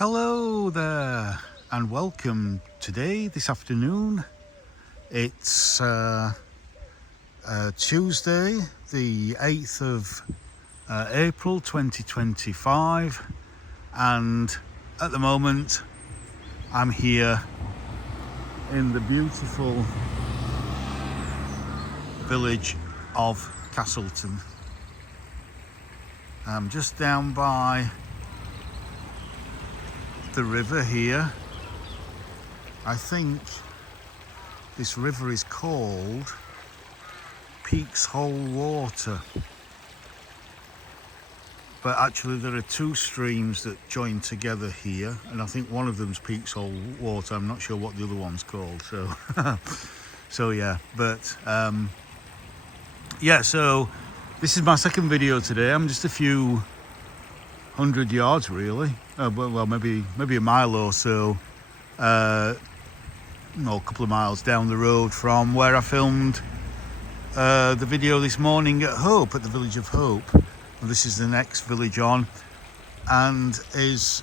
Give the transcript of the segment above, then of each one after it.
Hello there and welcome. This afternoon, it's Tuesday the 8th of April 2025, and at the moment I'm here in the beautiful village of Castleton. I'm just down by the river here. I think this river is called Peak's Hole Water, but actually there are two streams that join together here, and I think one of them's Peak's Hole Water. I'm not sure what the other one's called, so yeah, but so this is my second video today. I'm just a few hundred yards really, well maybe a mile or so, a couple of miles down the road from where I filmed the video this morning at Hope, at the village of Hope. And this is the next village on, and is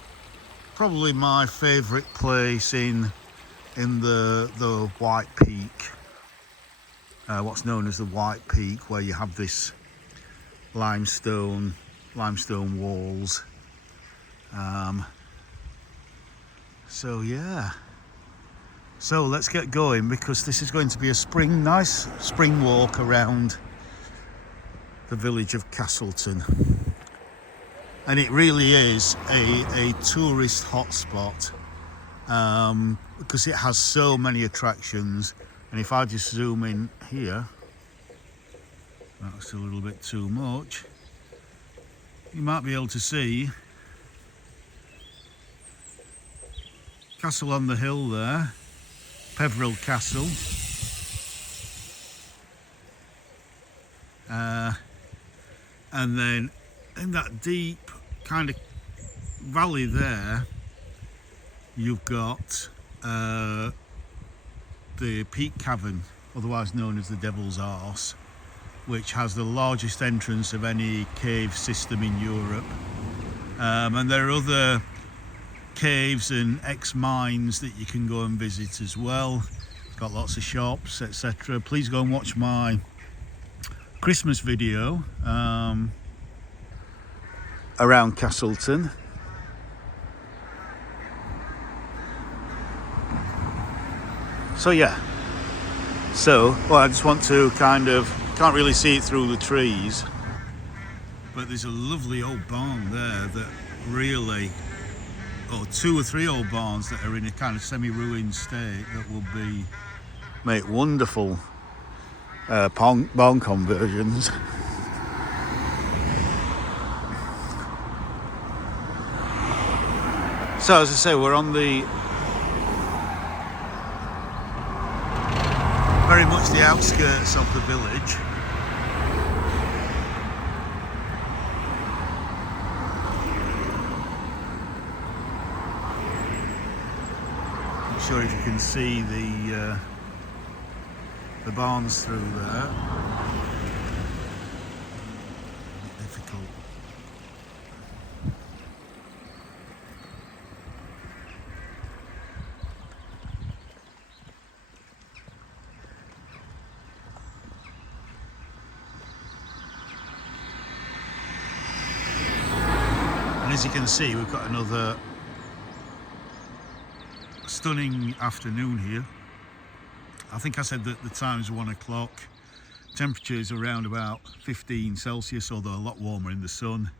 probably my favourite place in the White Peak, what's known as the White Peak, where you have this limestone walls. So let's get going, because this is going to be a nice spring walk around the village of Castleton, and it really is a tourist hotspot, because it has so many attractions. And if I just zoom in here, that's a little bit too much. You might be able to see Castle on the Hill there, Peveril Castle. And then in that deep kind of valley there, you've got the Peak Cavern, otherwise known as the Devil's Arse, which has the largest entrance of any cave system in Europe. And there are other caves and ex-mines that you can go and visit as well. It's got lots of shops, etc. Please go and watch my Christmas video around Castleton. I just want to can't really see it through the trees, but there's a lovely old barn there that really, or two or three old barns that are in a kind of semi-ruined state that will make wonderful barn conversions. So as I say, we're on very much the outskirts of the village. Not sure if you can see the barns through there. Difficult. And as you can see, we've got another stunning afternoon here. I think I said that the time's 1 o'clock. Temperature is around about 15 Celsius, although a lot warmer in the sun.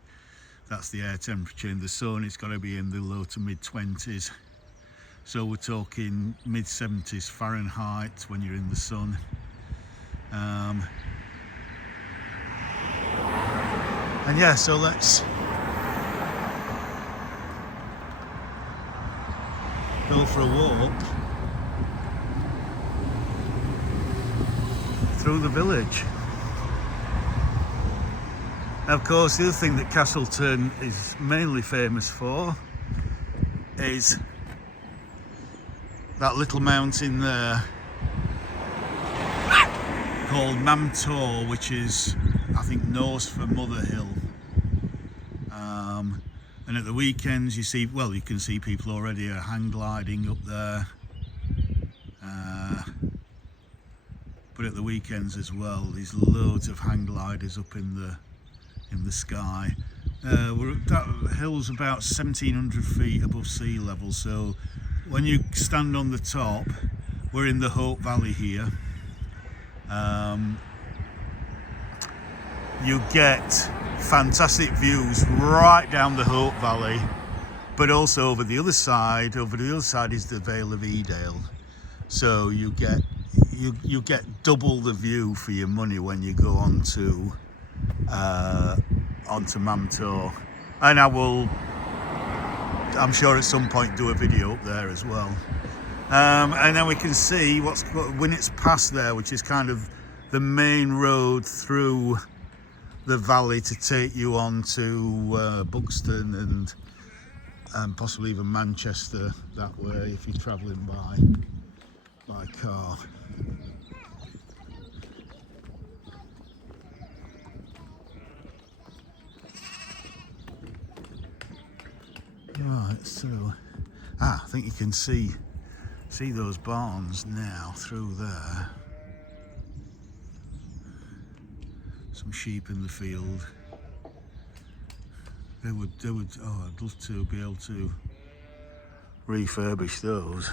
That's the air temperature. In the sun, it's got to be in the low to mid 20s. So we're talking mid 70s Fahrenheit when you're in the sun. So let's go for a walk through the village. Of course, the other thing that Castleton is mainly famous for is that little mountain there called Mam Tor, which is, I think, Norse for Mother Hill. And at the weekends you see, well, you can see people already are hang gliding up there. But at the weekends as well, there's loads of hang gliders up in the sky. That hill's about 1,700 feet above sea level, so when you stand on the top, we're in the Hope Valley here. You get fantastic views right down the Hope Valley, but also over the other side. Over the other side is the Vale of Edale, so you get double the view for your money when you go onto Mamtor. And I'm sure at some point do a video up there as well. And then we can see when it's past there, which is kind of the main road through the valley to take you on to Buxton and possibly even Manchester that way if you're travelling by car. Right, so I think you can see those barns now through there. Some sheep in the field. They would. Oh, I'd love to be able to refurbish those.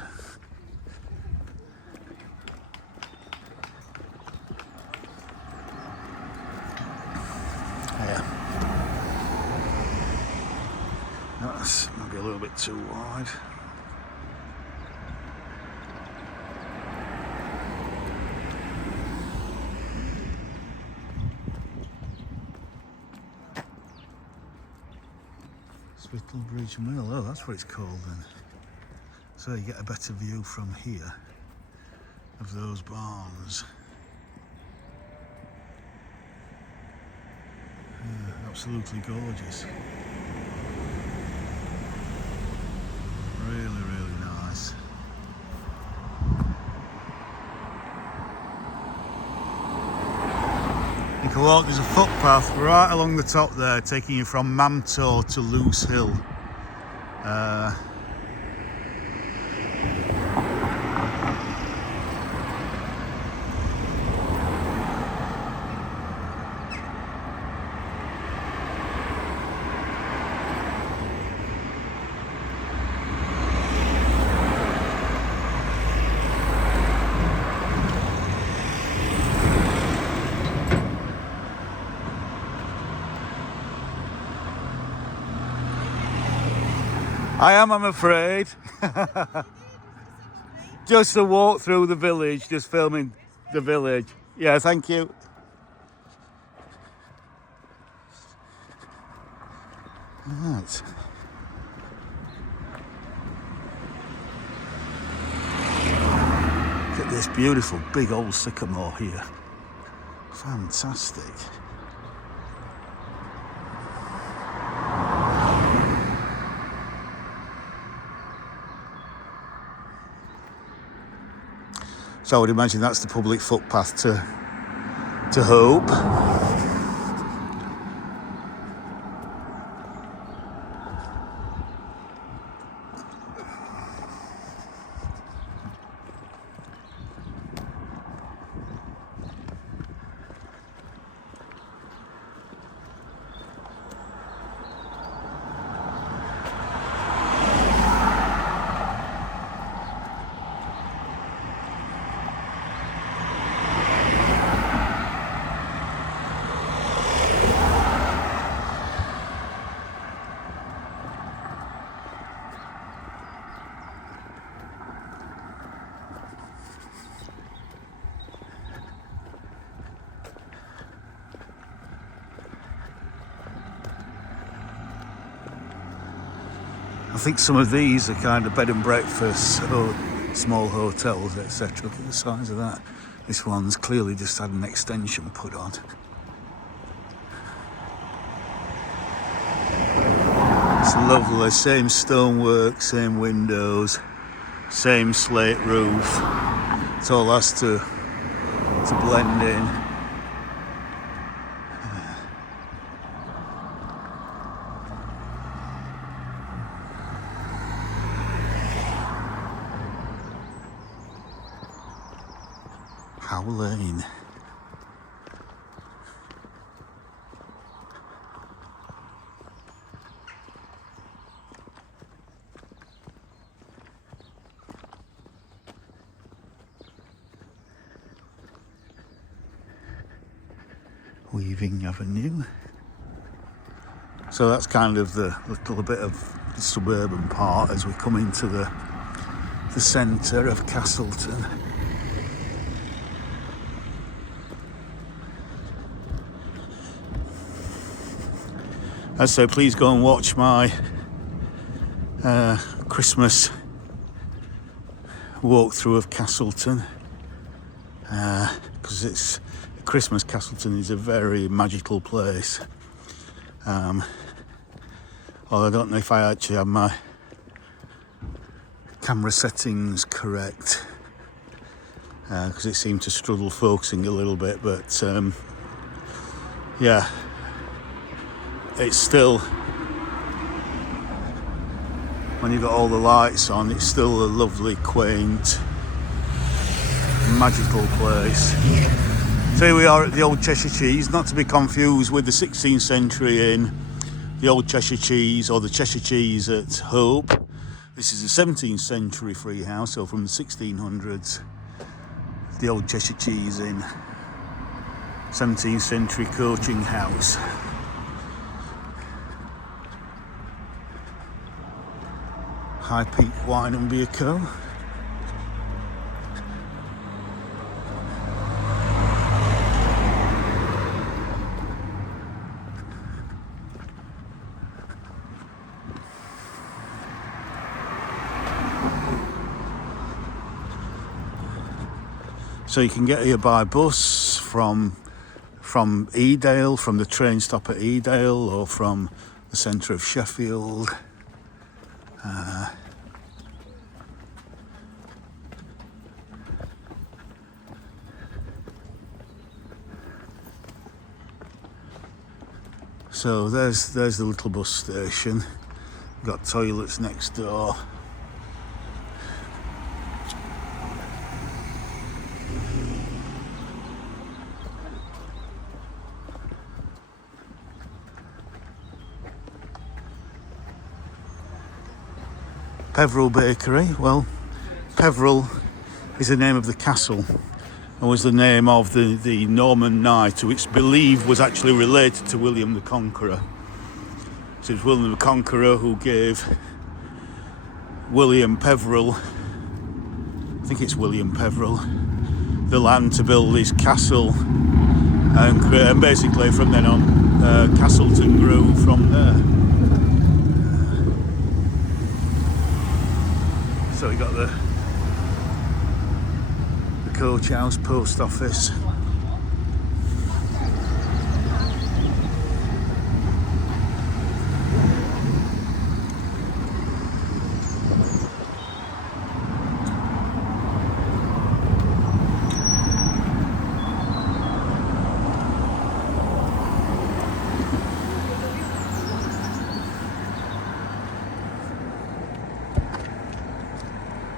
Yeah. That's maybe a little bit too wide. Bridge Mill, oh, that's what it's called then. So you get a better view from here of those barns. Yeah, absolutely gorgeous. Really, really nice. You can walk, there's a footpath right along the top there taking you from Mamtor to Loose Hill. I'm afraid. Just a walk through the village, just filming the village. Yeah, thank you. Right. Look at this beautiful big old sycamore here. Fantastic. So I would imagine that's the public footpath to Hope. I think some of these are kind of bed and breakfasts, or small hotels, etc. Look at the size of that. This one's clearly just had an extension put on. It's lovely, same stonework, same windows, same slate roof. It all has to blend in. How Lane. Weaving Avenue. So that's kind of the little bit of the suburban part as we come into the centre of Castleton. So please go and watch my Christmas walkthrough of Castleton, because it's Christmas. Castleton is a very magical place. Although I don't know if I actually have my camera settings correct, because it seemed to struggle focusing a little bit, but yeah, it's still, when you've got all the lights on, it's still a lovely, quaint, magical place. So here we are at the Old Cheshire Cheese, not to be confused with the 16th century Inn, the Old Cheshire Cheese, or the Cheshire Cheese at Hope. This is a 17th century free house, so from the 1600s, the Old Cheshire Cheese Inn, 17th century coaching house. High Peak Wine and Beer Co. So you can get here by bus from Edale, from the train stop at Edale, or from the centre of Sheffield. So there's the little bus station. We've got toilets next door. Peveril Bakery. Well, Peveril is the name of the castle and was the name of the Norman knight who it's believed was actually related to William the Conqueror. So it's William the Conqueror who gave William Peveril, I think it's William Peveril, the land to build his castle, and basically from then on Castleton grew from there. So we got the coach house, post office.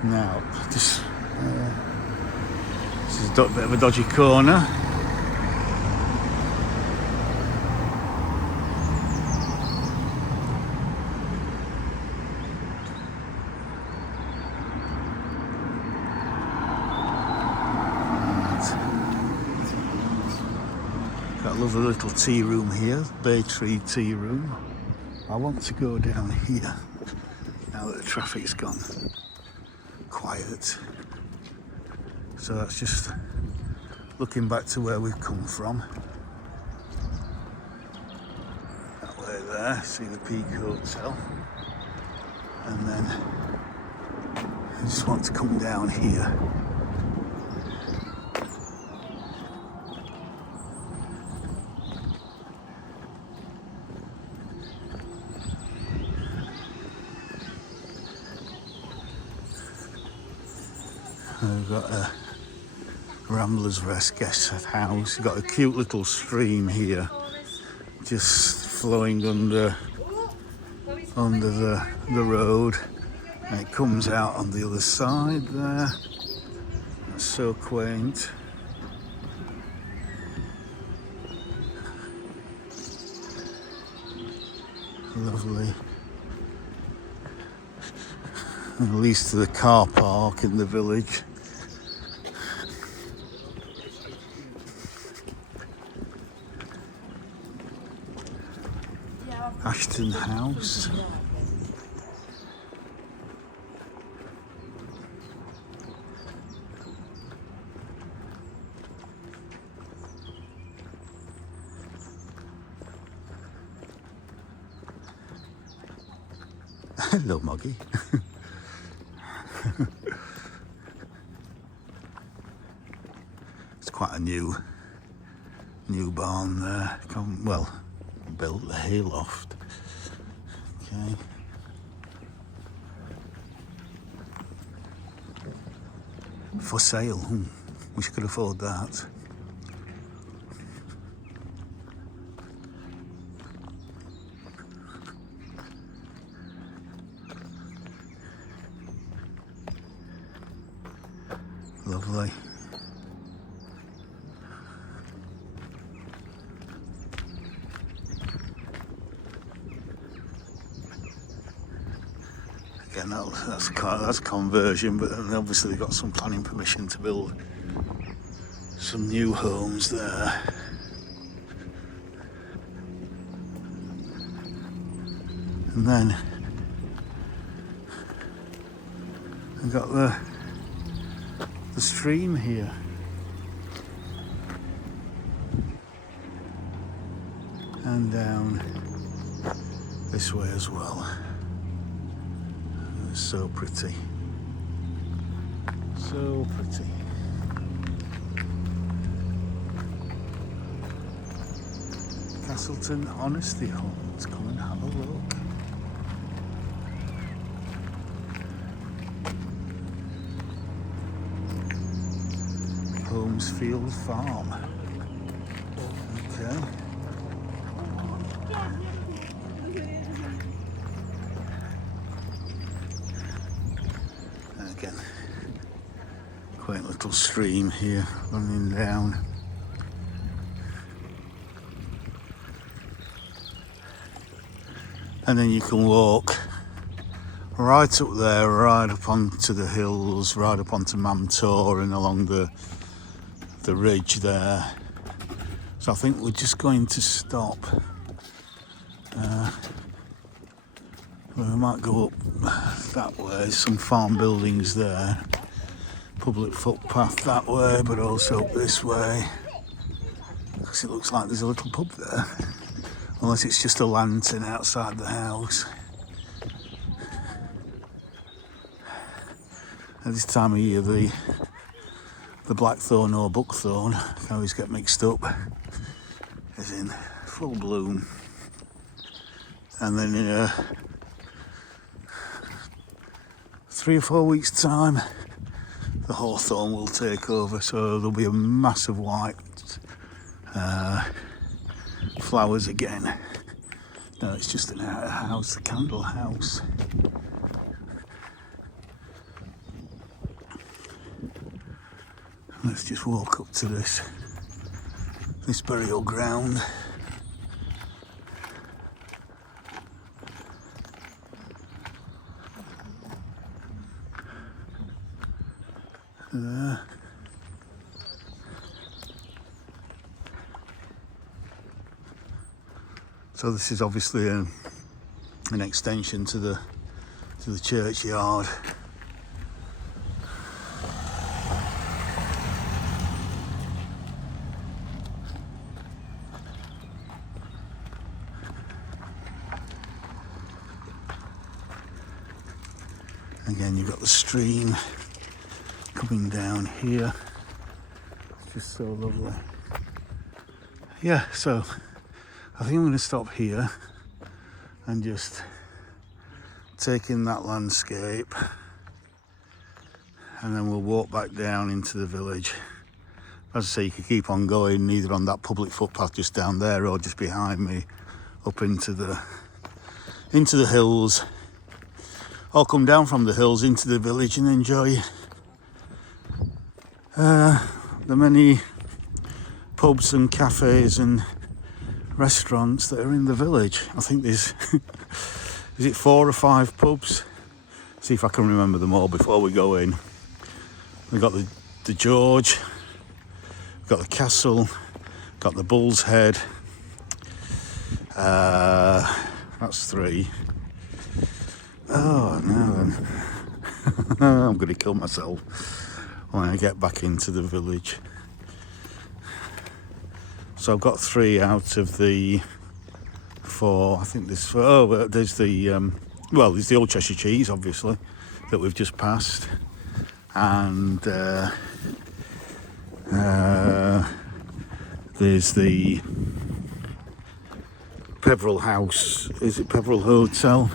Now, this is a bit of a dodgy corner. Got a lovely little tea room here, Bay Tree Tea Room. I want to go down here now that the traffic's gone quiet. So that's just looking back to where we've come from. That way there, see the Peak Hotel. And then I just want to come down here. We've got a Ramblers Rest guest house. We've got a cute little stream here, just flowing under the road, and it comes out on the other side there. That's so quaint. Lovely. At least to the car park in the village. Ashton House. Hello, Moggy. It's quite a new barn there. Well, built the hayloft. Okay. For sale. Wish I could afford that. Lovely. Again, that's conversion, but then obviously they've got some planning permission to build some new homes there. And then I've got the stream here. And down this way as well. It's so pretty. So pretty. Castleton Honesty Homes. Come and have a look. Holmesfield Farm. Okay. And again, quaint little stream here running down. And then you can walk right up there, right up onto the hills, right up onto Mamtor and along the ridge there. So I think we're just going to stop. We might go up that way, some farm buildings there. Public footpath that way, but also up this way. Because it looks like there's a little pub there. Unless it's just a lantern outside the house. At this time of year, the blackthorn or buckthorn, I always get mixed up, is in full bloom. And then in 3 or 4 weeks' time, the hawthorn will take over, so there'll be a massive white flowers again. No, it's just an house, the candle house. Let's just walk up to this burial ground. So this is obviously an extension to the churchyard. Again, you've got the stream coming down here. It's just so lovely. Yeah, so I think I'm going to stop here and just take in that landscape, and then we'll walk back down into the village. As I say, you could keep on going either on that public footpath just down there or just behind me up into the hills, or come down from the hills into the village and enjoy the many pubs and cafes and restaurants that are in the village. I think there's is it 4 or 5 pubs? See if I can remember them all before we go in. We've got the George, we've got the Castle, got the Bull's Head. That's 3. Oh, now then. I'm going to kill myself when I get back into the village. So I've got 3 out of the 4. I think there's 4. Oh, but there's the there's the Old Cheshire Cheese, obviously, that we've just passed, and there's the Peveril House. Is it Peveril Hotel?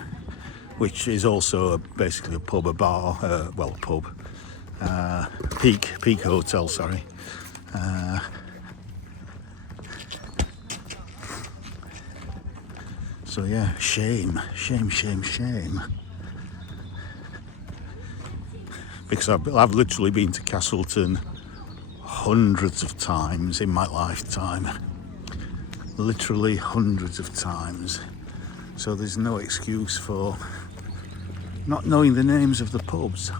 Which is also basically a pub, a bar, a pub, Peak Hotel, sorry. So yeah, shame. Because I've literally been to Castleton hundreds of times in my lifetime. Literally hundreds of times. So there's no excuse for not knowing the names of the pubs.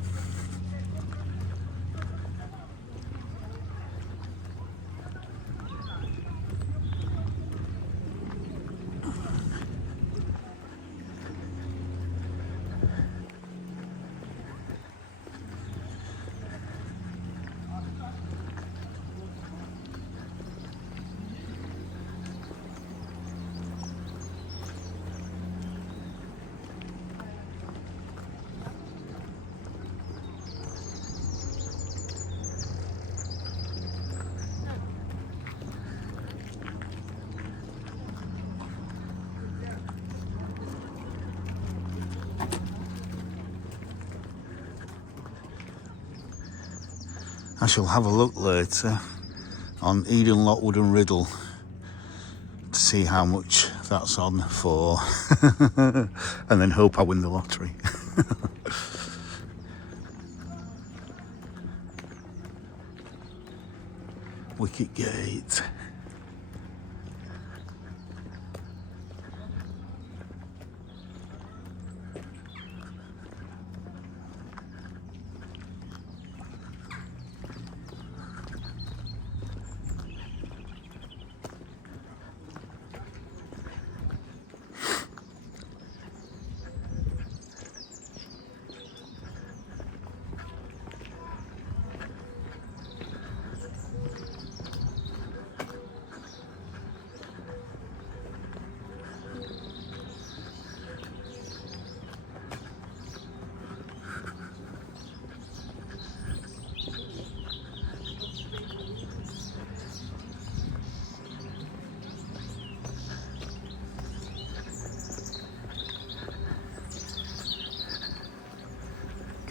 I shall have a look later on Eden, Lockwood and Riddle to see how much that's on for and then hope I win the lottery. Wicket Gate.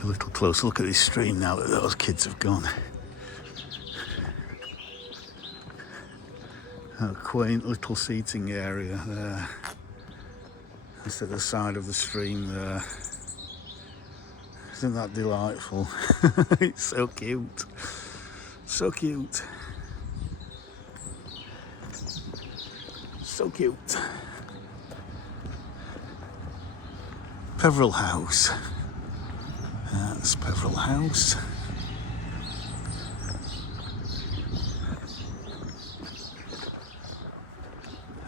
A little closer look at this stream now that those kids have gone. A quaint little seating area there. That's at the side of the stream there. Isn't that delightful? It's so cute. So cute. So cute. Peveril House. That's Peveril House.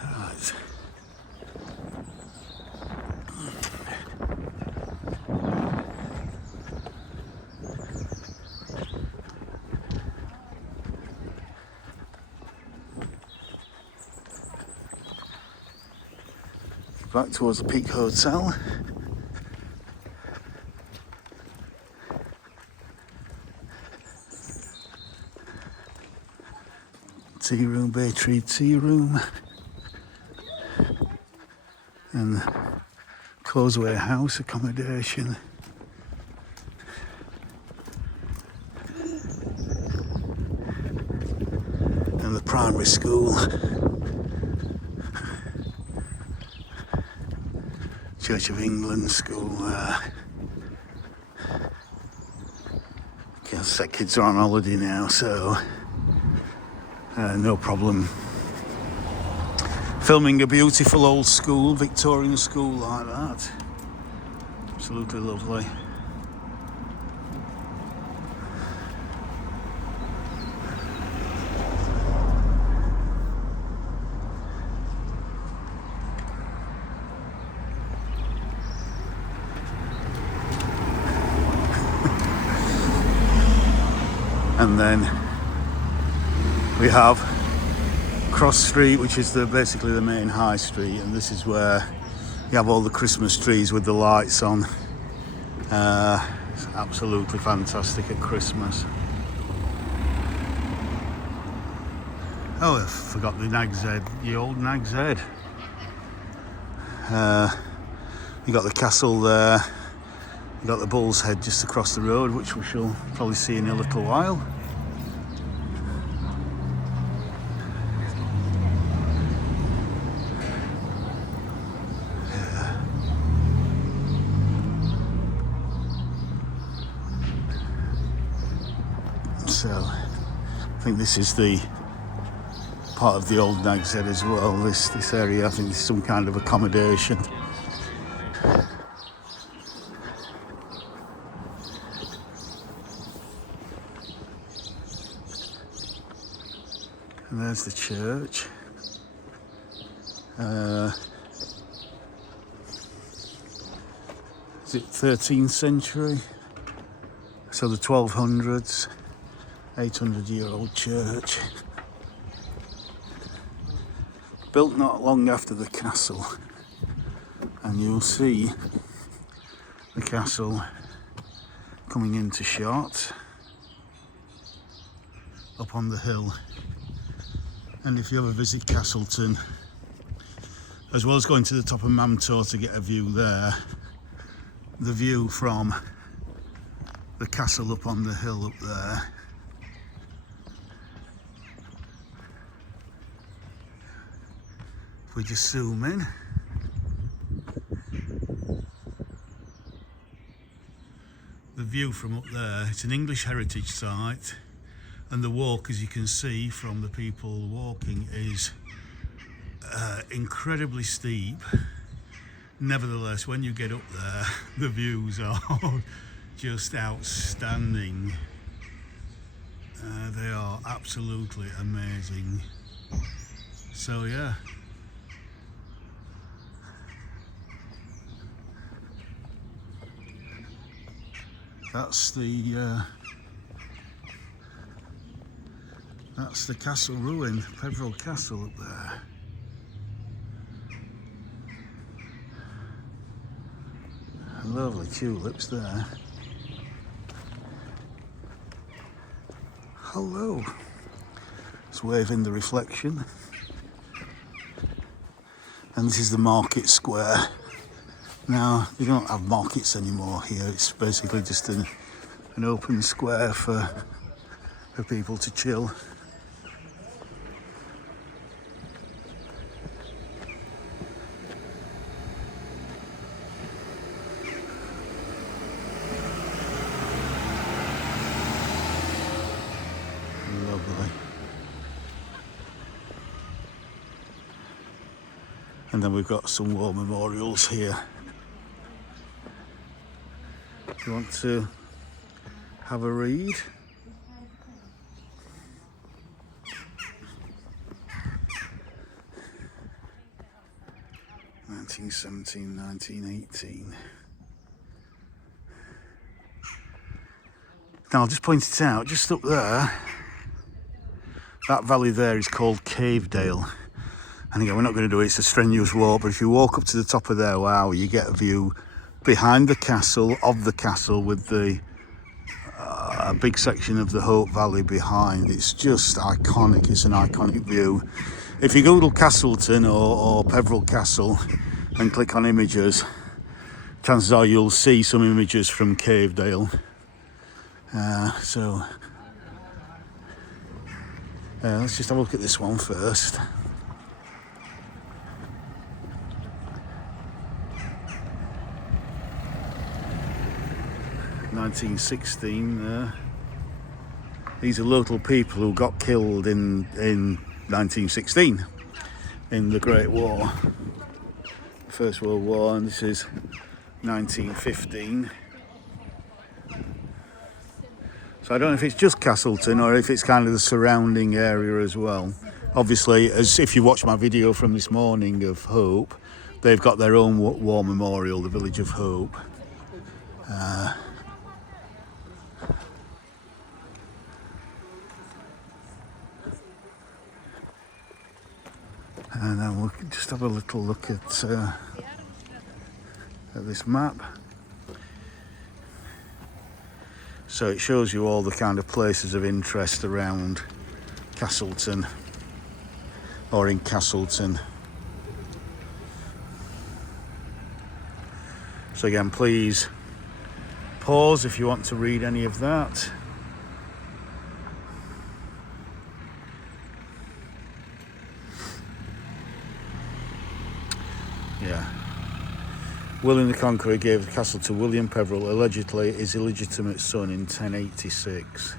Right. Back towards the Peak Hotel. Tea room, Bay Tree Tea Room, and Causeway House accommodation. And the primary school, Church of England school. Guess that kids are on holiday now, so. No problem filming a beautiful old school, Victorian school like that. Absolutely lovely. And then we have Cross Street, which is basically the main high street, and this is where you have all the Christmas trees with the lights on. It's absolutely fantastic at Christmas. Oh, I forgot the Nag's Head, the old Nag's Head. You got the castle there. You got the Bull's Head just across the road, which we shall probably see in a little while. So, I think this is the part of the old Nag's Head as well. This area, I think, is some kind of accommodation. And there's the church. Is it 13th century? So the 1200s. 800-year-old church. Built not long after the castle. And you'll see the castle coming into shot up on the hill. And if you ever visit Castleton, as well as going to the top of Mamtor to get a view there, the view from the castle up on the hill up there if we just zoom in, the view from up there, it's an English heritage site, and the walk, as you can see from the people walking, is incredibly steep. Nevertheless, when you get up there, the views are just outstanding. They are absolutely amazing. So yeah, that's the castle ruin, Peveril Castle up there. Lovely tulips there. Hello. Let's wave in the reflection. And this is the market square. Now, they don't have markets anymore here. It's basically just an open square for people to chill. Lovely. And then we've got some war memorials here. If you want to have a read. (1917, 1918). Now I'll just point it out, just up there, that valley there is called Cavedale. And again, we're not going to do it, it's a strenuous walk, but if you walk up to the top of there, wow, you get a view behind the castle, of the castle, with the a big section of the Hope Valley behind. It's just iconic, it's an iconic view. If you Google Castleton or Peveril Castle and click on images, chances are you'll see some images from Cavedale. Let's just have a look at this one first. (1916). These are local people who got killed in 1916 in the Great War, First World War, and this is 1915. So I don't know if it's just Castleton or if it's kind of the surrounding area as well. Obviously, as if you watch my video from this morning of Hope, they've got their own war memorial, the Village of Hope. And then we'll just have a little look at this map. So it shows you all the kind of places of interest around Castleton or in Castleton. So again, please pause if you want to read any of that. Yeah. William the Conqueror gave the castle to William Peveril, allegedly his illegitimate son, in 1086.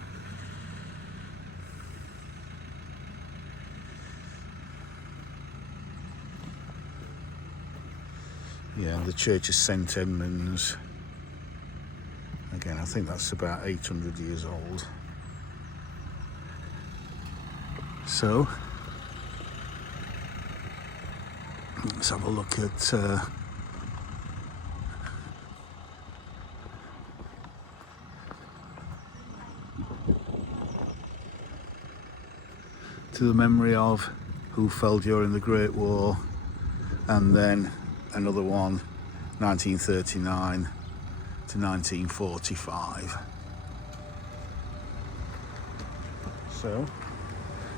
Yeah, the Church of St Edmunds. Again, I think that's about 800 years old. So, let's have a look at to the memory of who fell during the Great War, and then another one, 1939 to 1945. So,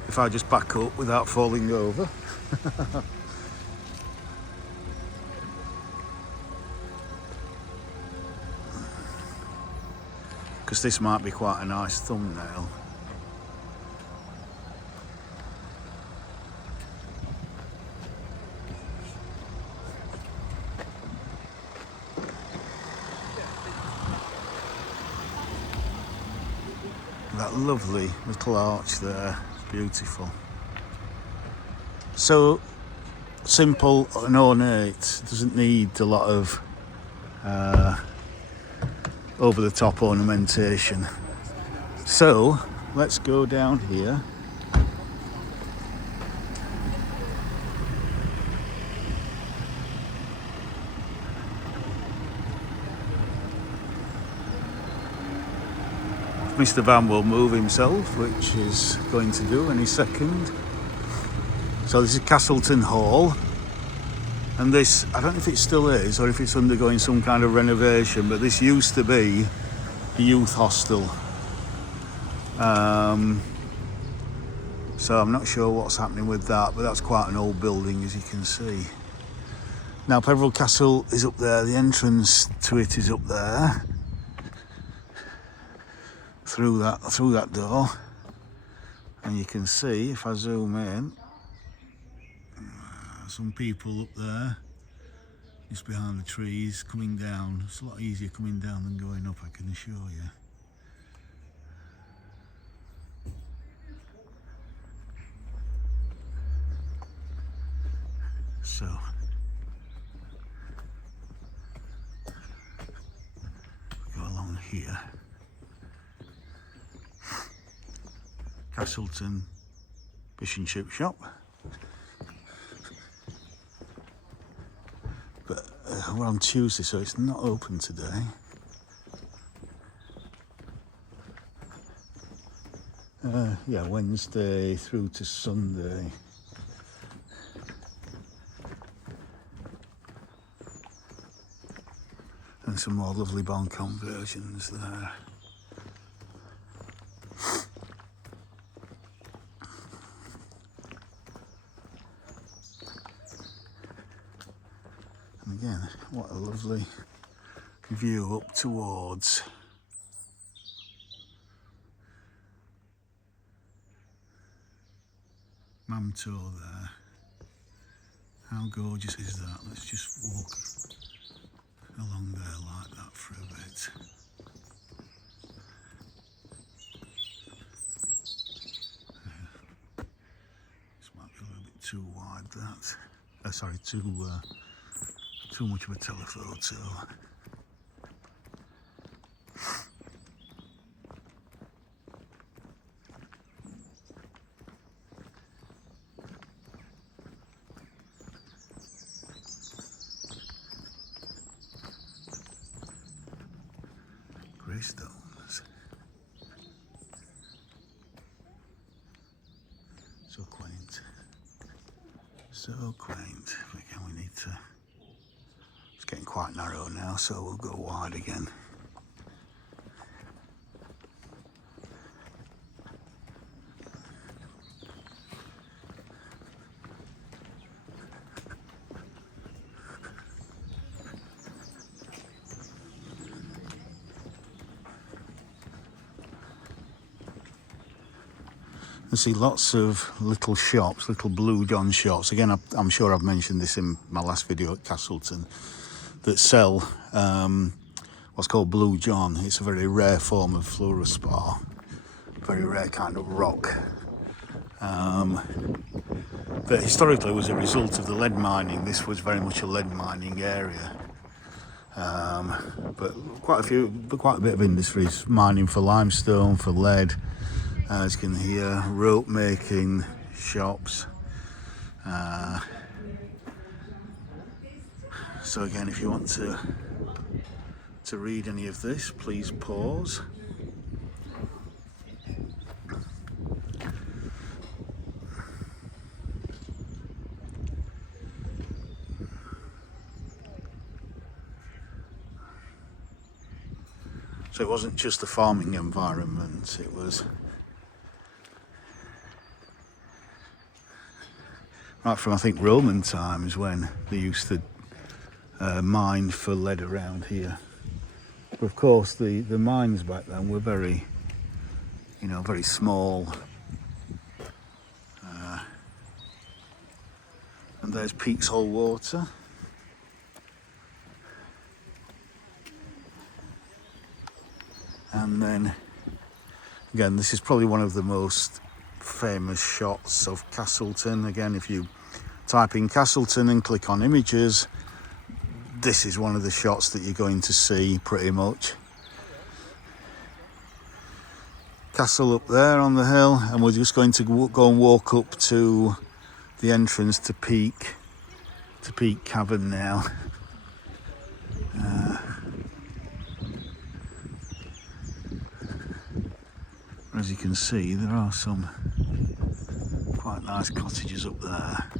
if I just back up without falling over. Because this might be quite a nice thumbnail. That lovely little arch there, it's beautiful. So simple and ornate, doesn't need a lot of over the top ornamentation. So let's go down here. Mr. Van will move himself, which is going to do any second. So this is Castleton Hall, and this, I don't know if it still is or if it's undergoing some kind of renovation, but this used to be the youth hostel. So I'm not sure what's happening with that, but that's quite an old building, as you can see. Now Peveril Castle is up there, the entrance to it is up there. Through that door, and you can see, if I zoom in, some people up there just behind the trees coming down. It's a lot easier coming down than going up, I can assure you. So go along here. Castleton fish and chip shop, but we're on Tuesday, so it's not open today. Yeah, Wednesday through to Sunday. And some more lovely bond conversions there. And again, what a lovely view up towards Mamto there. How gorgeous is that? Let's just walk along there like that for a bit. This might be a little bit too wide, that. Sorry, too much of a telephoto. stones. So quaint. So quaint. Again, we need to... It's getting quite narrow now, so we'll go wide again. You see lots of little shops, little Blue John shops. Again, I'm sure I've mentioned this in my last video at Castleton, that sell what's called Blue John. It's a very rare form of fluorospar, very rare kind of rock. That historically was a result of the lead mining. This was very much a lead mining area. But quite a bit of industries, mining for limestone, for lead. As you can hear, rope making shops. So again, if you want to read any of this, please pause. So it wasn't just a farming environment, it was right from, I think, Roman times when they used to mine for lead around here. But of course the mines back then were very, very small. And there's Peaks Hole water. And then, again, this is probably one of the most famous shots of Castleton. Again, if you type in Castleton and click on images, this is one of the shots that you're going to see pretty much. Castle up there on the hill, and we're just going to go and walk up to the entrance to Peak Cavern now. As you can see, there are some quite nice cottages up there.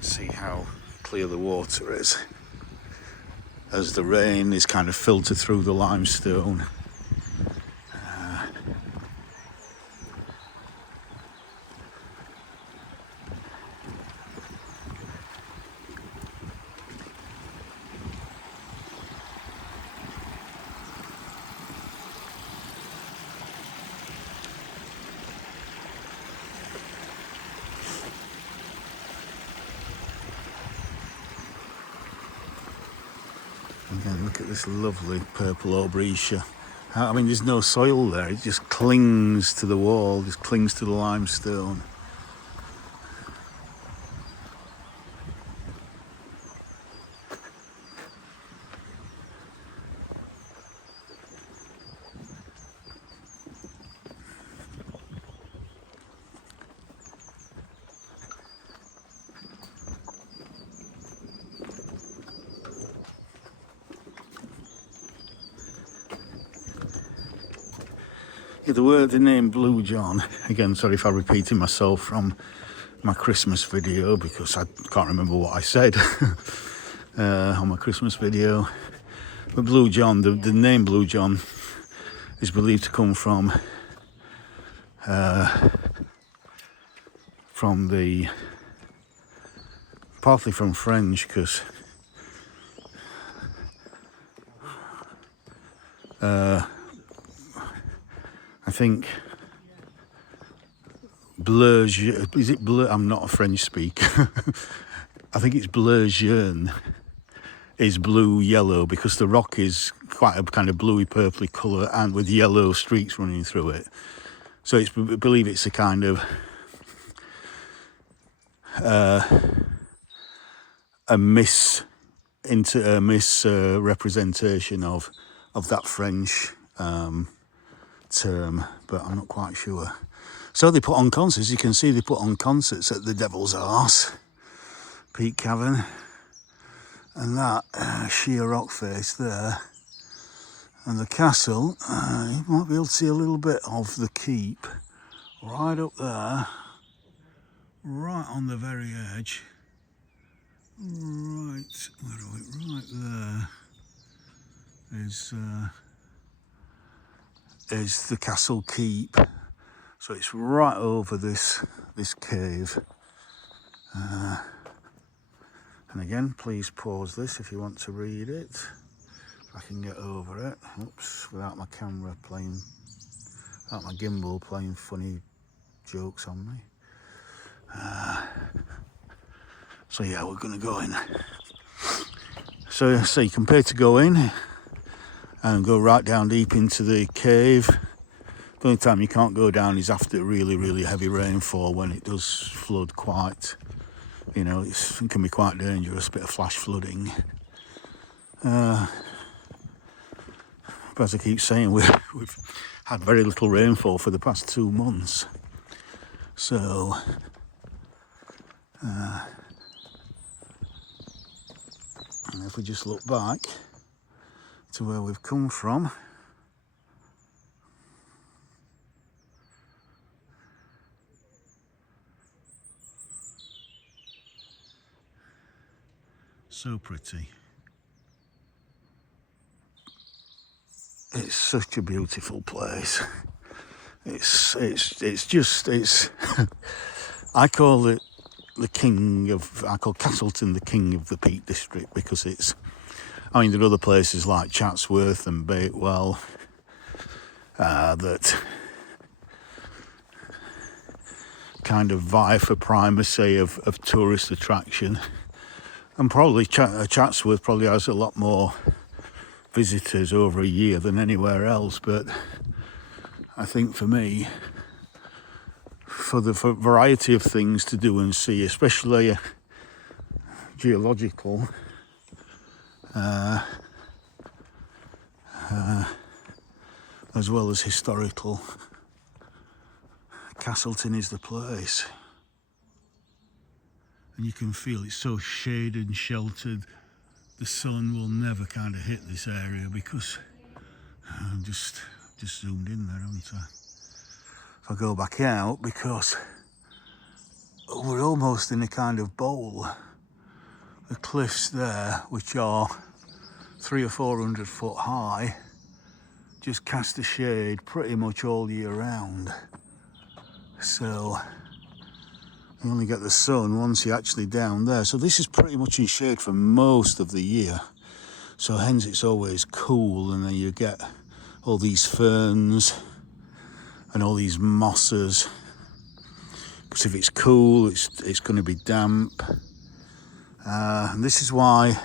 See how clear the water is as the rain is kind of filtered through the limestone. Again, look at this lovely purple aubrietia. I mean, there's no soil there, it just clings to the wall, just clings to the limestone. The name Blue John, again, sorry if I'm repeating myself from my Christmas video because I can't remember what I said on my Christmas video. But Blue John, the name Blue John is believed to come from partly from French, because I think bleu, is it bleu? I'm not a French speaker. I think it's bleu jaune is blue yellow because the rock is quite a kind of bluey purpley colour and with yellow streaks running through it. So I believe it's a kind of misrepresentation of that French term, but I'm not quite sure. So they put on concerts. You can see they put on concerts at the Devil's Arse, Peak Cavern, and that sheer rock face there, and the castle. You might be able to see a little bit of the keep right up there, right on the very edge. Right, where are we? Right there is the castle keep. So it's right over this cave. And again, please pause this if you want to read it. If I can get over it. Oops, without my camera playing, without my gimbal playing funny jokes on me. So yeah, we're going to go in. So you can pay to go in and go right down deep into the cave. The only time you can't go down is after really, really heavy rainfall, when it does flood quite. You know, it can be quite dangerous, bit of flash flooding. But as I keep saying, we've had very little rainfall for the past 2 months. So, and if we just look back to where we've come from, so pretty. It's such a beautiful place. It's I call it I call Castleton the king of the Peak District, because I mean, there are other places like Chatsworth and Bakewell that kind of vie for primacy of tourist attraction, and probably Chatsworth probably has a lot more visitors over a year than anywhere else. But I think for me, for the variety of things to do and see, especially geological, as well as historical, Castleton is the place. And you can feel it's so shaded and sheltered. The sun will never kind of hit this area, because I'm just zoomed in there, haven't I? If I go back out, because we're almost in a kind of bowl. The cliffs there, which are 300 or 400 foot high, just cast a shade pretty much all year round. So you only get the sun once you're actually down there. So this is pretty much in shade for most of the year. So hence it's always cool, and then you get all these ferns and all these mosses. Because if it's cool, it's going to be damp. And this is why,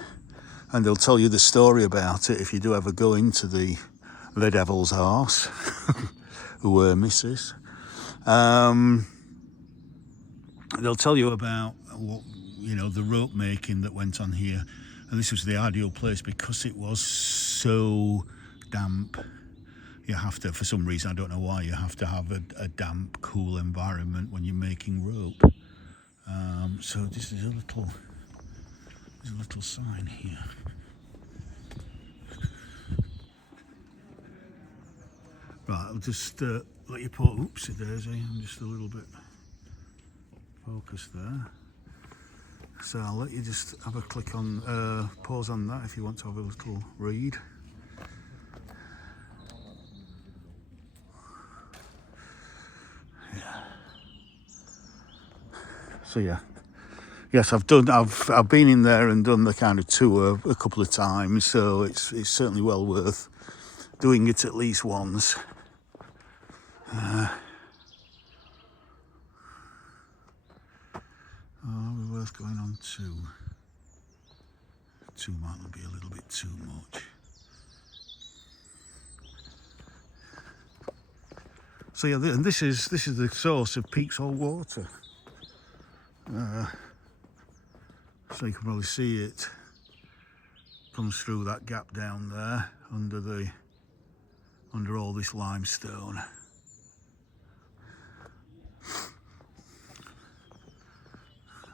and they'll tell you the story about it if you do ever go into the Devil's Arse, who were missus. They'll tell you about the rope making that went on here, and this was the ideal place because it was so damp. You have to, for some reason, I don't know why, you have to have a damp, cool environment when you're making rope. So this is there's a little sign here. Right, I'll just let you put, oopsie daisy, I'm just a little bit focused there. So I'll let you just have a click on, pause on that if you want to have a little read. Yeah. So yeah. Yes, I've been in there and done the kind of tour a couple of times, so it's certainly well worth doing it at least once. We're worth going on to. Two might be a little bit too much. So yeah, and this is the source of Peak salt water. So you can probably see it comes through that gap down there under all this limestone.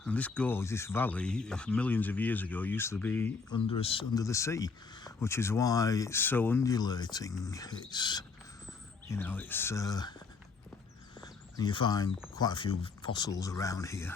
And this gorge, this valley, millions of years ago, used to be under the sea, which is why it's so undulating. It's, you know, it's, and you find quite a few fossils around here.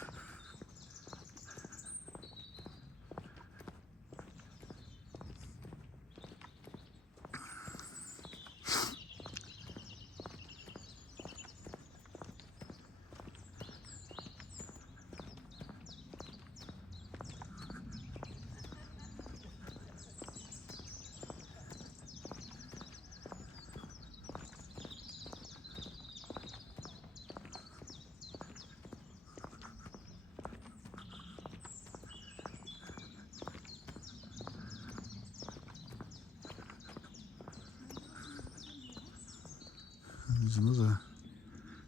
There's another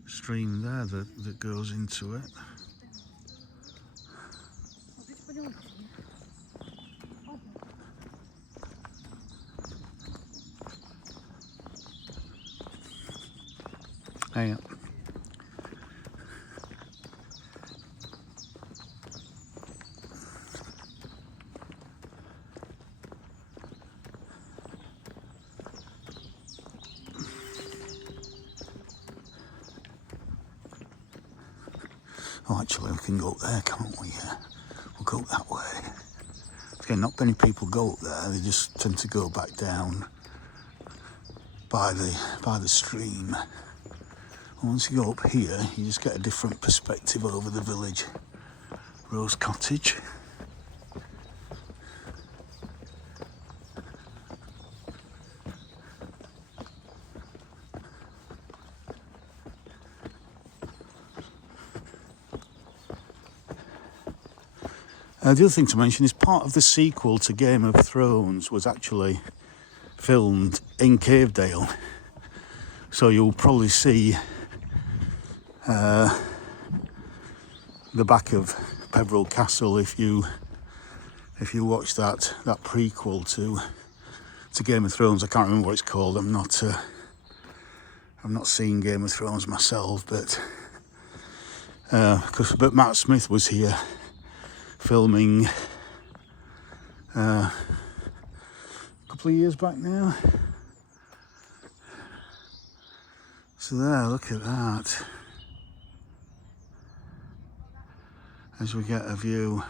stream there that goes into it. Yeah. Oh, actually, we can go up there, can't we? Yeah. We'll go up that way. Again, not many people go up there. They just tend to go back down by the stream. Once you go up here, you just get a different perspective over the village. Rose Cottage. The other thing to mention is part of the sequel to Game of Thrones was actually filmed in Cavedale. So you'll probably see the back of Peveril Castle if you watch that prequel to Game of Thrones. I can't remember what it's called. I'm not seeing Game of Thrones myself, but Matt Smith was here filming a couple of years back now. So there, look at that. As we get a view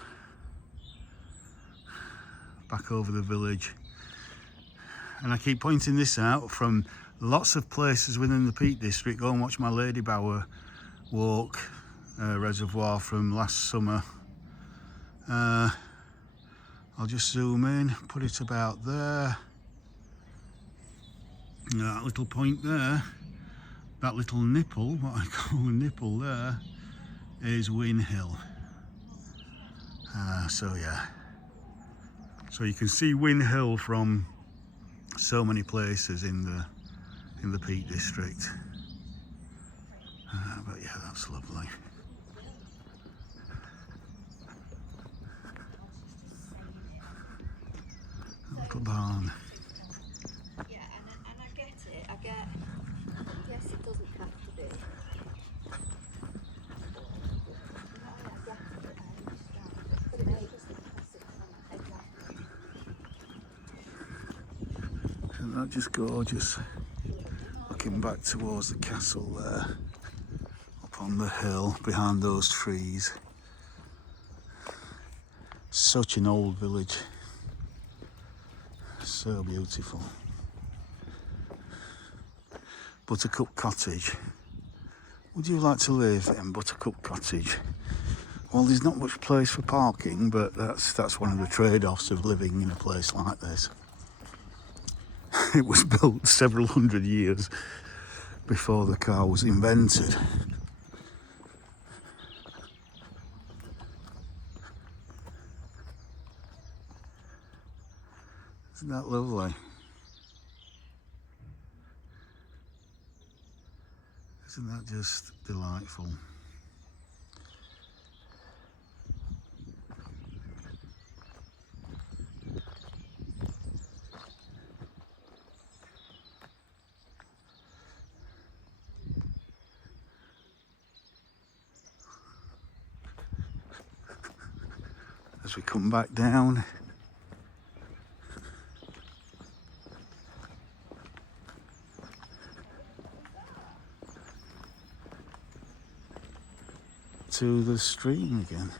back over the village. And I keep pointing this out from lots of places within the Peak District. Go and watch my Lady Bower walk reservoir from last summer. I'll just zoom in, put it about there. That little point there, that little nipple, what I call a nipple there, is Win Hill. So yeah, so you can see Win Hill from so many places in the Peak District. But yeah, that's lovely. Little barn. Yeah, and I get it. Yes, it doesn't have to be. Isn't that just gorgeous? Looking back towards the castle there, up on the hill behind those trees. Such an old village. So beautiful. Buttercup Cottage. Would you like to live in Buttercup Cottage? Well, there's not much place for parking, but that's one of the trade-offs of living in a place like this. It was built several hundred years before the car was invented. Isn't that lovely? Isn't that just delightful? as we come back down. To the stream again.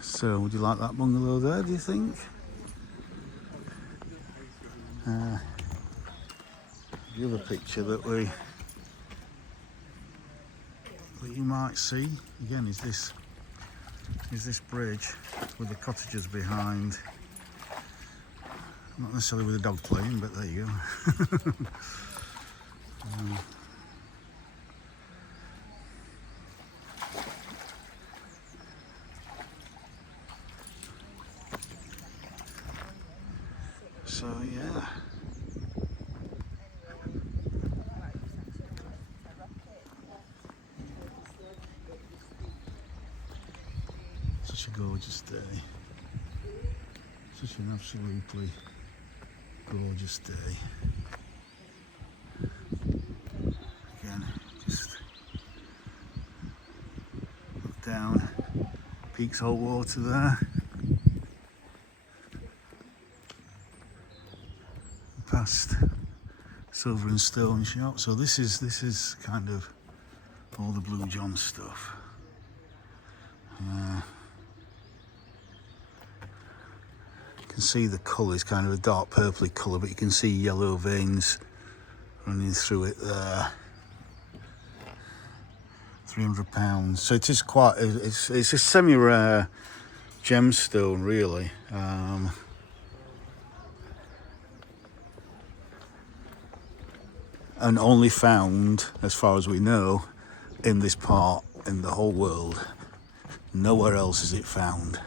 So, would you like that bungalow there, do you think? The other picture that you might see again is this bridge with the cottages behind. Not necessarily with a dog playing, but there you go. So yeah. Such a gorgeous day. Such an absolutely gorgeous day. Again, just look down, Peaks Hole Water there. Past Silver and Stone shop. So this is kind of all the Blue John stuff. You can see the colour is kind of a dark purpley colour, but you can see yellow veins running through it there. £300. So it is quite. It's a semi-rare gemstone, really. And only found, as far as we know, in this part in the whole world. Nowhere else is it found.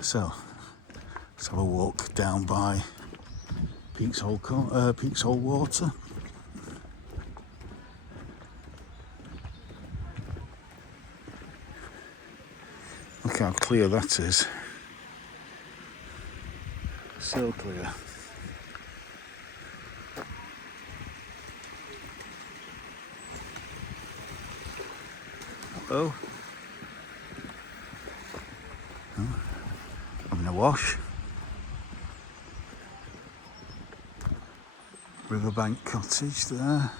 So let's have a walk down by Peaks Hole Water. Look how clear that is. So clear. Oh, having a wash. Riverbank cottage there.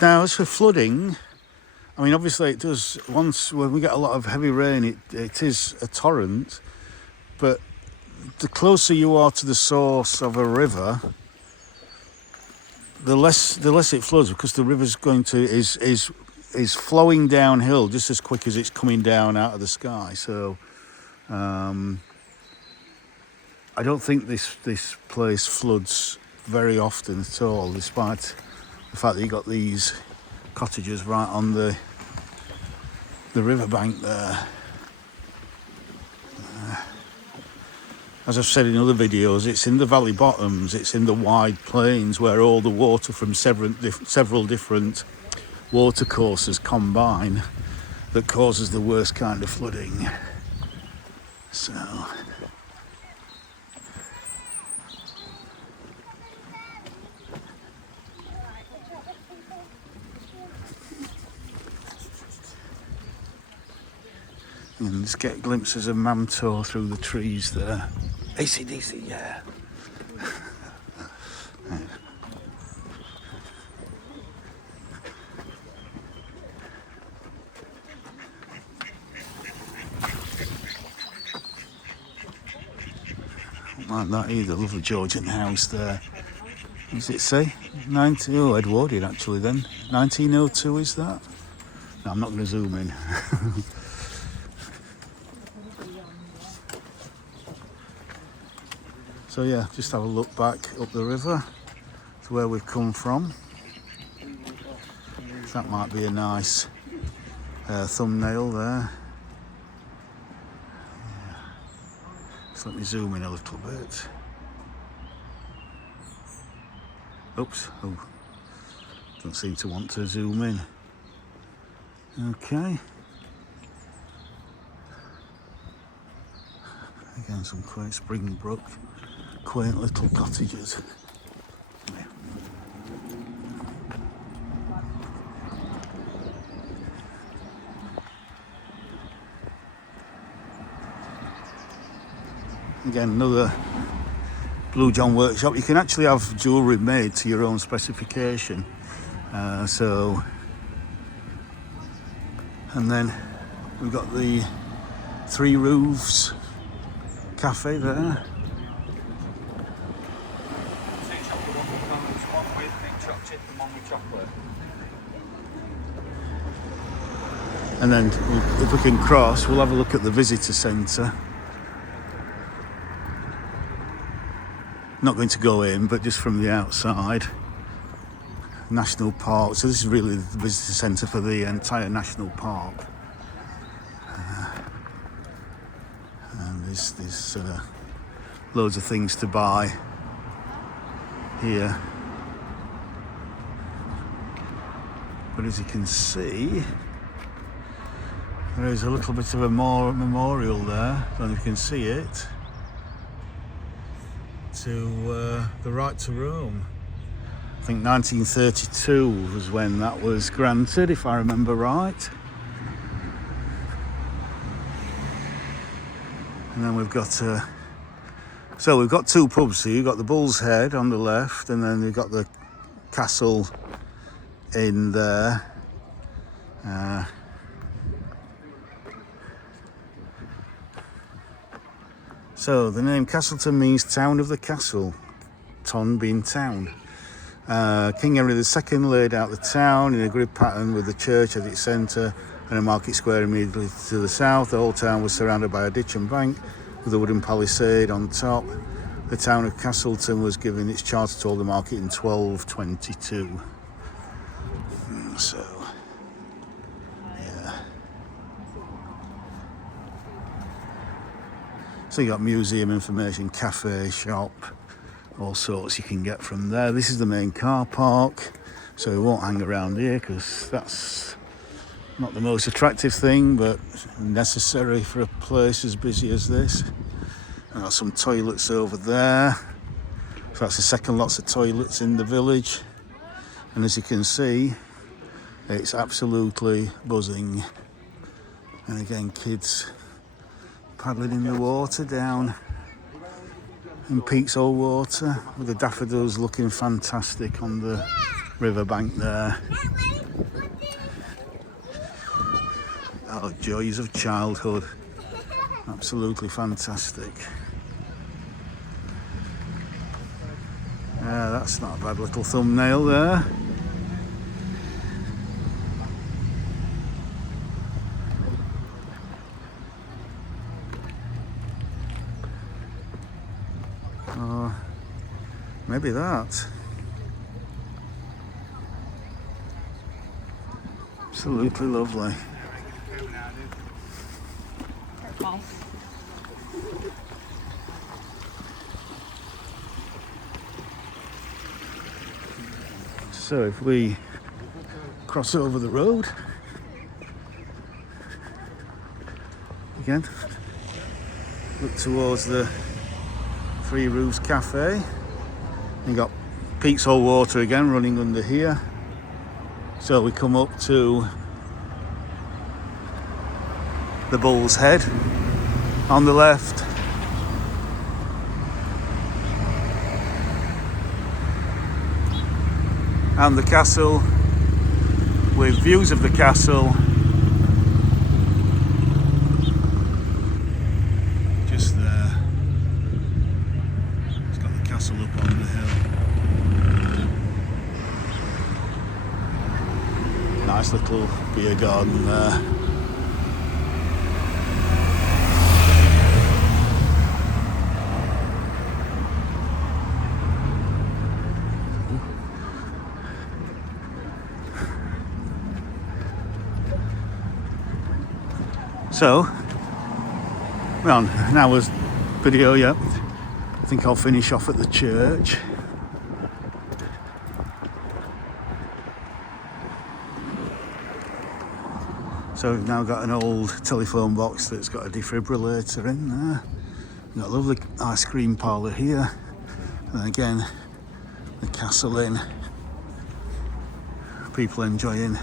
Now, as for flooding, I mean, obviously it does. Once when we get a lot of heavy rain, it is a torrent, but the closer you are to the source of a river, the less it floods, because the river's is flowing downhill just as quick as it's coming down out of the sky. So I don't think this place floods very often at all, despite the fact that you got these cottages right on the riverbank there. As I've said in other videos, it's in the valley bottoms, it's in the wide plains where all the water from several different water courses combine that causes the worst kind of flooding. So and just get glimpses of Mamtor through the trees there. AC/DC, yeah. Don't like that either. Lovely Georgian house there. What does it say? Edwardian actually then. 1902 is that? No, I'm not going to zoom in. So yeah, just have a look back up the river to where we've come from. That might be a nice thumbnail there. So let me zoom in a little bit. Oops, oh, don't seem to want to zoom in. Okay. Again, some quaint Springbrook, quaint little cottages. Again, another Blue John workshop. You can actually have jewellery made to your own specification. And then we've got the Three Roofs cafe there. And then if we can cross, we'll have a look at the visitor centre. Not going to go in, but just from the outside. National Park. So this is really the visitor centre for the entire national park. And there's loads of things to buy here. But as you can see, there is a little bit of a memorial there. I don't know if you can see it. To the right to roam. I think 1932 was when that was granted, if I remember right. And then we've got so we've got two pubs here. You've got the Bull's Head on the left, and then you've got the Castle in there. So the name Castleton means town of the castle, ton being town. King Henry II laid out the town in a grid pattern with the church at its centre and a market square immediately to the south. The whole town was surrounded by a ditch and bank with a wooden palisade on top. The town of Castleton was given its charter to hold the market in 1222. So, yeah. So you got museum information, cafe, shop, all sorts you can get from there. This is the main car park, so we won't hang around here because that's not the most attractive thing, but necessary for a place as busy as this. And got some toilets over there. So that's the second lots of toilets in the village. And as you can see, it's absolutely buzzing. And again, kids paddling in the water down in Pete's Old Water with the daffodils looking fantastic on the riverbank there. Oh, joys of childhood. Absolutely fantastic. Yeah, that's not a bad little thumbnail there. Oh, maybe that. Absolutely lovely. So if we cross over the road again, look towards the Three Roofs Cafe, you got Pete's Old Water again running under here. So we come up to the Bull's Head on the left. And the castle with views of the castle just there. It's got the castle up on the hill. Nice little beer garden there. So, we're on an hour's video, yeah. I think I'll finish off at the church. So we've now got an old telephone box that's got a defibrillator in there. We've got a lovely ice cream parlour here. And again, the Castle Inn. People enjoying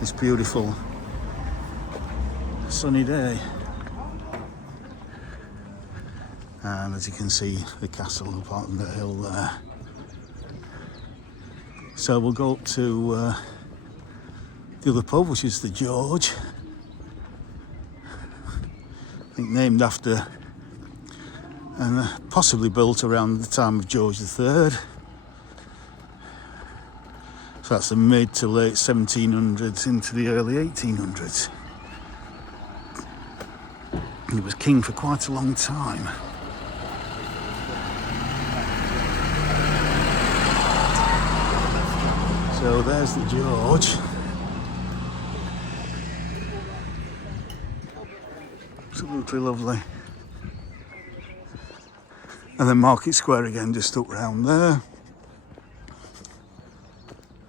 this beautiful sunny day. And as you can see, the castle up on the hill there. So we'll go up to the other pub, which is the George. I think named after and possibly built around the time of George III. So that's the mid to late 1700s into the early 1800s. He was king for quite a long time. So there's the George. Absolutely lovely. And then Market Square again, just up round there.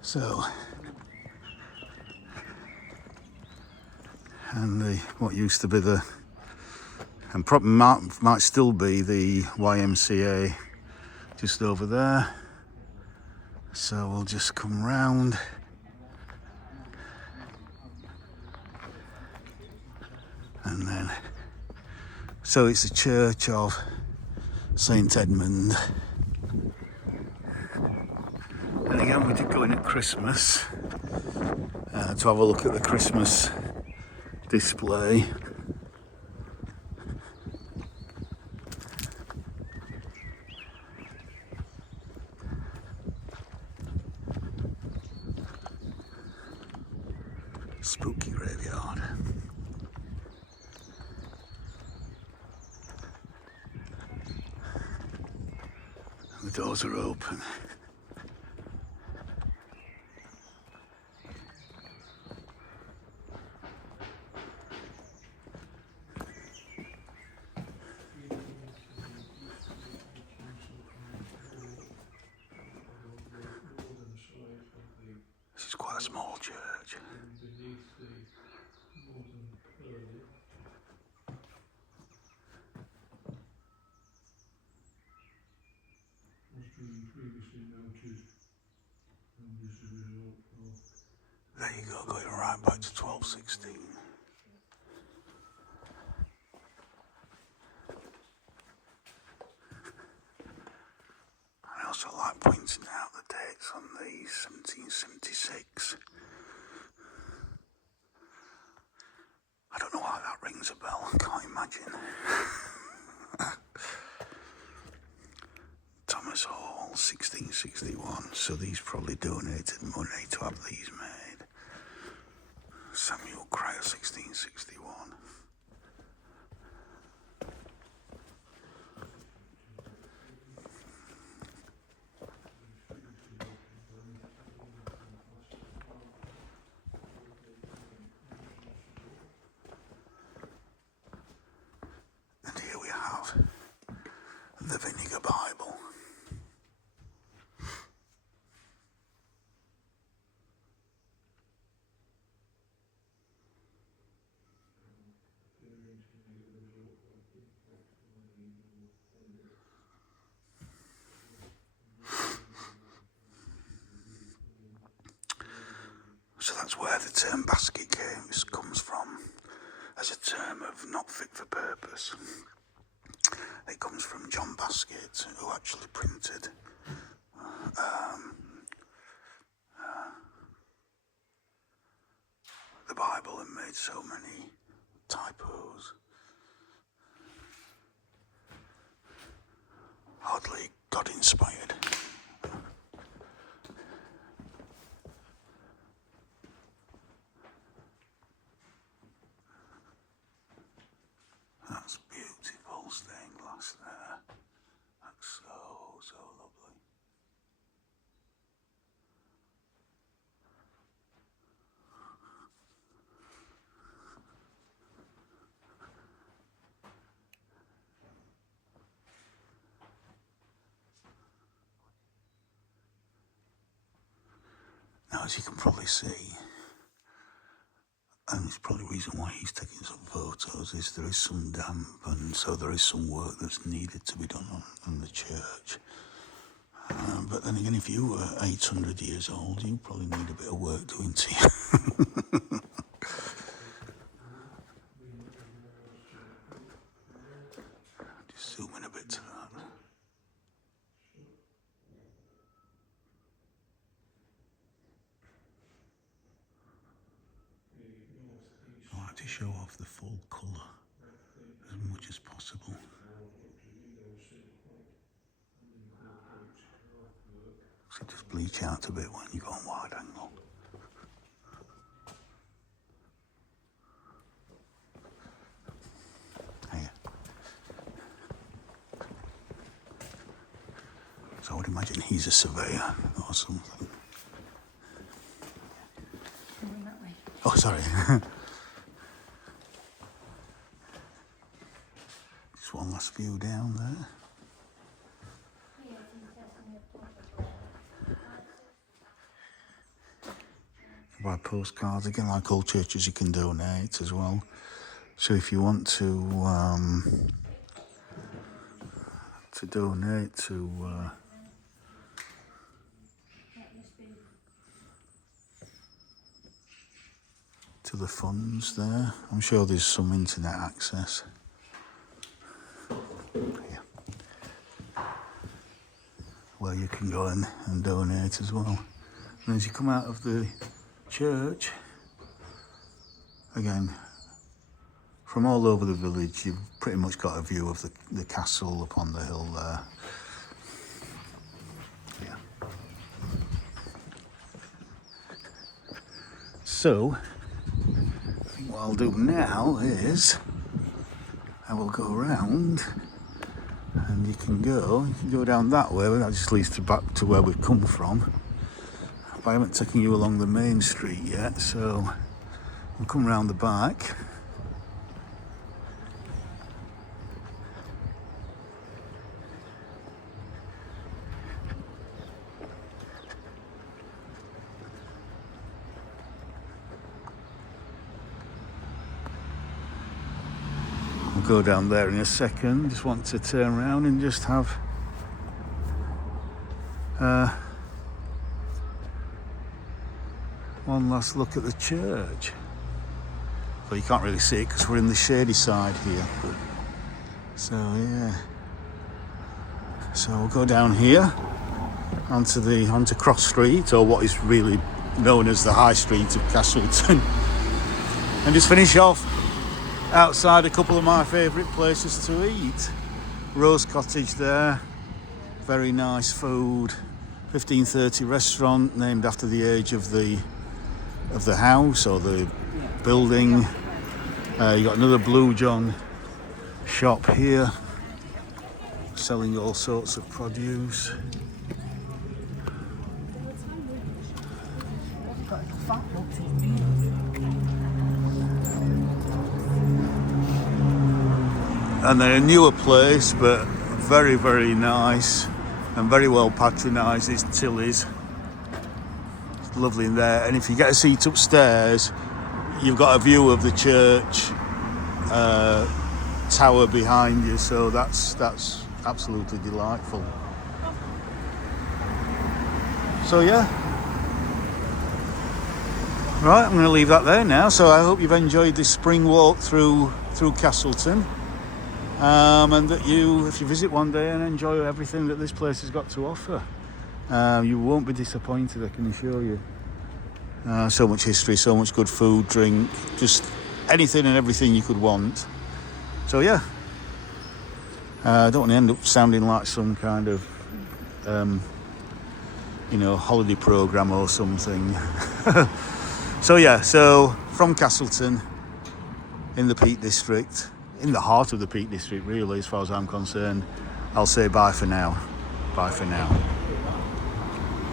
So, and what used to be the, and probably might still be the YMCA just over there. So we'll just come round. And then, so it's the Church of St Edmund. And again, we did go in at Christmas to have a look at the Christmas display. Spooky graveyard. And the doors are open. This is quite a small church. There you go, going right back to 1216. I also like pointing out the dates on these, 1776. I don't know why that rings a bell, I can't imagine. Thomas Hall, 1661, so these probably donated money to have these made. Samuel Cryer, 1661. And here we have the Vinegar Bible. So that's where the term basket comes from, as a term of not fit for purpose. It comes from John Basket, who actually printed the Bible and made so many typos. Hardly God inspired. That's beautiful stained glass there. That's so lovely. as you can probably see, and it's probably the reason why he's taking some photos, is there is some damp, and so there is some work that's needed to be done on the church. But then again, if you were 800 years old, you probably need a bit of work doing to you. Just zoom in a bit to that. I like to show off the full colour as much as possible. So just bleach out a bit when you go on wide angle. Here. So I would imagine he's a surveyor or something. Oh, sorry. Just one last view down there. Buy postcards again, like all churches, you can donate as well. So if you want to donate to the funds there, I'm sure there's some internet access. Yeah. Where you can go in and donate as well. And as you come out of the church, again, from all over the village, you've pretty much got a view of the castle up on the hill there. Yeah. So, I think what I'll do now is I will go around, and you can go down that way, but that just leads back to where we've come from. But I haven't taken you along the main street yet, so we'll come round the back. We'll go down there in a second. Just want to turn around and just have one last look at the church. But you can't really see it because we're in the shady side here. So yeah. So we'll go down here onto Cross Street, or what is really known as the High Street of Castleton, and just finish off outside a couple of my favourite places to eat. Rose Cottage there, very nice food. 1530 restaurant named after the age of the house or the building. You got another Blue John shop here, selling all sorts of produce. And then a newer place, but very, very nice and very well patronised, is Tilly's. It's lovely in there, and if you get a seat upstairs, you've got a view of the church tower behind you, so that's absolutely delightful. So yeah, right, I'm going to leave that there now. So I hope you've enjoyed this spring walk through Castleton. And that if you visit one day and enjoy everything that this place has got to offer, you won't be disappointed, I can assure you. So much history, so much good food, drink, just anything and everything you could want. So yeah, I don't want to end up sounding like some kind of holiday programme or something. So yeah, so from Castleton in the Peak District, in the heart of the Peak District really, as far as I'm concerned, I'll say bye for now. Bye for now.